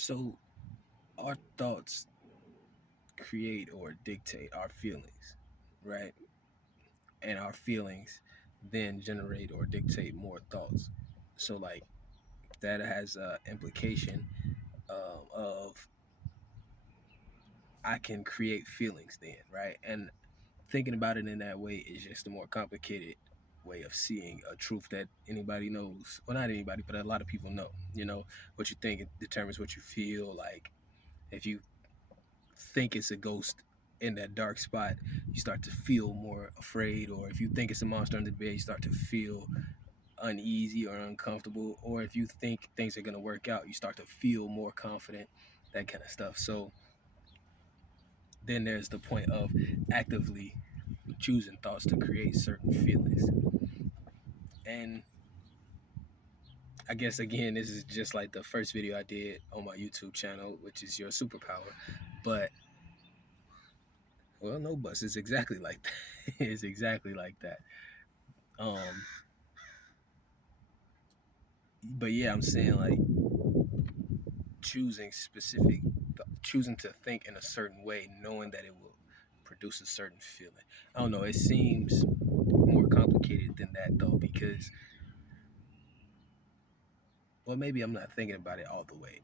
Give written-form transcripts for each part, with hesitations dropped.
So our thoughts create or dictate our feelings, right? And our feelings then generate or dictate more thoughts. So like that has a implication of I can create feelings then, right? And thinking about it in that way is just a more complicated way of seeing a truth that anybody knows. Well, not anybody, but a lot of people know. You know, what you think determines what you feel. Like if you think it's a ghost in that dark spot, you start to feel more afraid. Or if you think it's a monster under the bed, you start to feel uneasy or uncomfortable. Or if you think things are going to work out, you start to feel more confident, that kind of stuff. So then there's the point of actively choosing thoughts to create certain feelings. And I guess again, this is just like the first video I did on my YouTube channel, which is your superpower. But well, no buts. It's exactly like that. It's exactly like that. Um, but yeah, I'm saying like choosing specific, choosing to think in a certain way, knowing that it will produce a certain feeling. I don't know. It seems more complicated than that though, because well, maybe I'm not thinking about it all the way.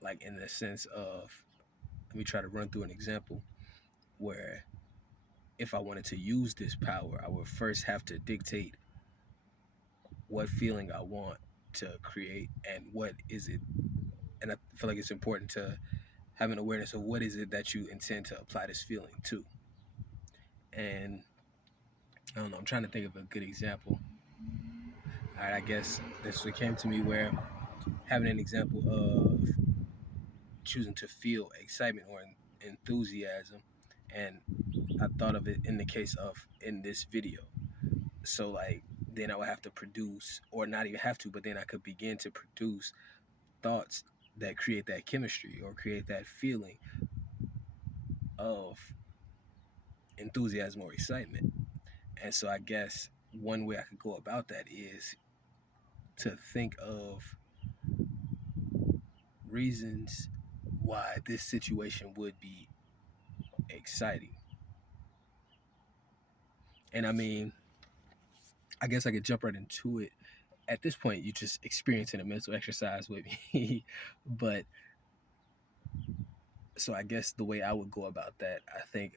Like in the sense of, let me try to run through an example where if I wanted to use this power, I would first have to dictate what feeling I want to create and what is it. And I feel like it's important to have an awareness of what is it that you intend to apply this feeling to. And I don't know, I'm trying to think of a good example. All right, I guess this what came to me where having an example of choosing to feel excitement or enthusiasm. And I thought of it in the case of in this video. So like then I would have to produce, or not even have to, but then I could begin to produce thoughts that create that chemistry or create that feeling of enthusiasm or excitement. And so I guess one way I could go about that is to think of reasons why this situation would be exciting. And I mean, I guess I could jump right into it. At this point, you just experiencing a mental exercise with me. But so I guess the way I would go about that, I think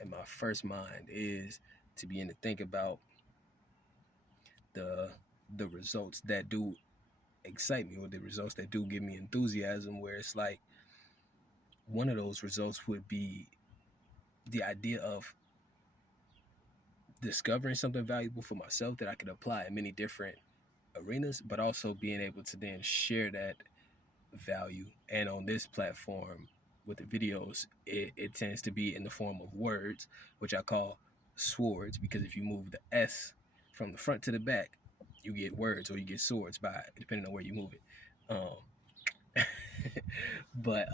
in my first mind is to begin to think about the the results that do excite me or the results that do give me enthusiasm, where it's like one of those results would be the idea of discovering something valuable for myself that I could apply in many different arenas, but also being able to then share that value. And on this platform with the videos, it tends to be in the form of words, which I call swords, because if you move the S from the front to the back, you get words or you get swords by depending on where you move it. But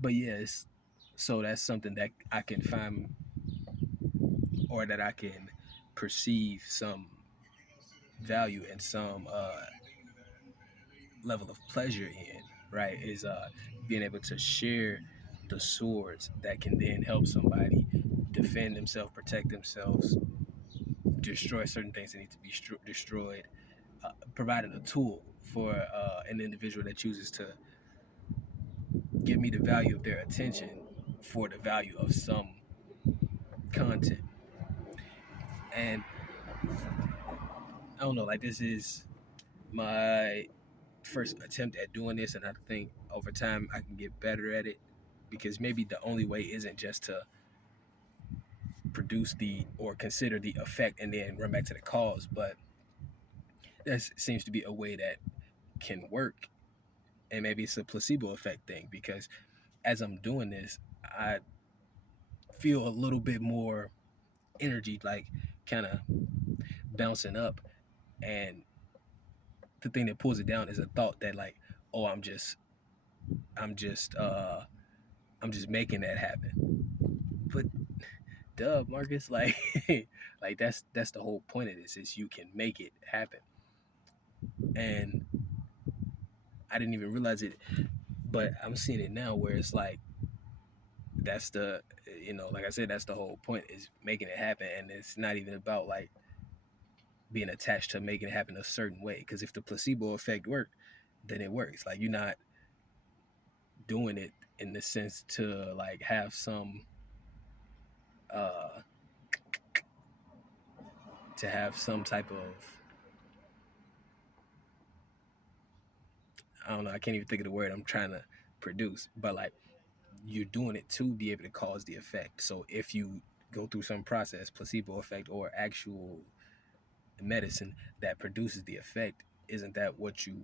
but yes, so that's something that I can find or that I can perceive some value and some level of pleasure in, right? Is being able to share the swords that can then help somebody defend themselves, protect themselves, destroy certain things that need to be destroyed, providing a tool for an individual that chooses to give me the value of their attention for the value of some content. And I don't know, like this is my first attempt at doing this, and I think over time I can get better at it, because maybe the only way isn't just to produce the or consider the effect and then run back to the cause, but that seems to be a way that can work. And maybe it's a placebo effect thing, because as I'm doing this, I feel a little bit more energy, like kind of bouncing up. And the thing that pulls it down is a thought that like, oh, I'm just I'm just making that happen. But duh, Marcus, like like that's the whole point of this, is you can make it happen. And I didn't even realize it. But I'm seeing it now where it's like that's the like I said, that's the whole point, is making it happen. And it's not even about like being attached to making it happen a certain way, because if the placebo effect worked, then it works. Like, you're not doing it in the sense to like have some uh type of, I don't know, I can't even think of the word I'm trying to produce, but like, you're doing it to be able to cause the effect. So if you go through some process, placebo effect or actual medicine that produces the effect, isn't that what you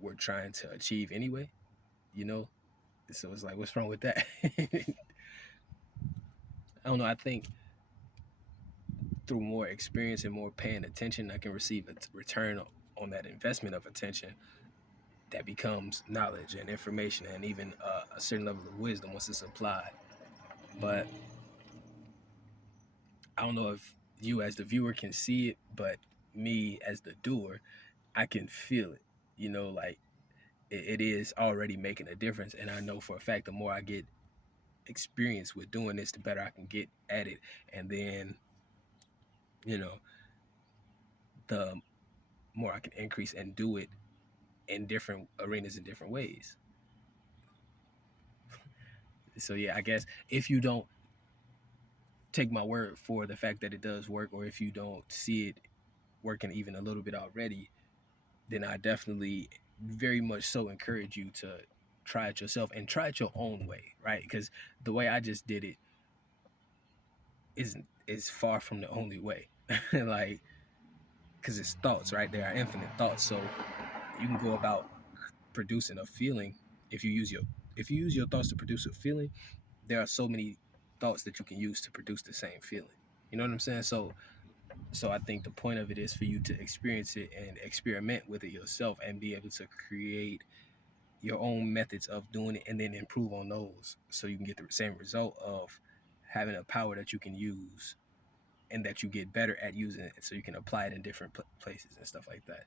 were trying to achieve anyway? You know? So it's like, what's wrong with that? I don't know. I think through more experience and more paying attention, I can receive a return on that investment of attention that becomes knowledge and information, and even a certain level of wisdom once it's applied. But I don't know if you as the viewer can see it, but me as the doer, I can feel it. Like it is already making a difference. And I know for a fact the more I get experience with doing this, the better I can get at it. And then, you know, the more I can increase and do it in different arenas in different ways. So yeah, I guess if you don't take my word for the fact that it does work, or if you don't see it working even a little bit already, then I definitely very much so encourage you to try it yourself and try it your own way, right? Because the way I just did it is far from the only way. Like, because it's thoughts, right? There are infinite thoughts, so you can go about producing a feeling. If you use your thoughts to produce a feeling, there are so many thoughts that you can use to produce the same feeling. You know what I'm saying? So I think the point of it is for you to experience it and experiment with it yourself and be able to create your own methods of doing it and then improve on those, so you can get the same result of having a power that you can use and that you get better at using it, so you can apply it in different places and stuff like that.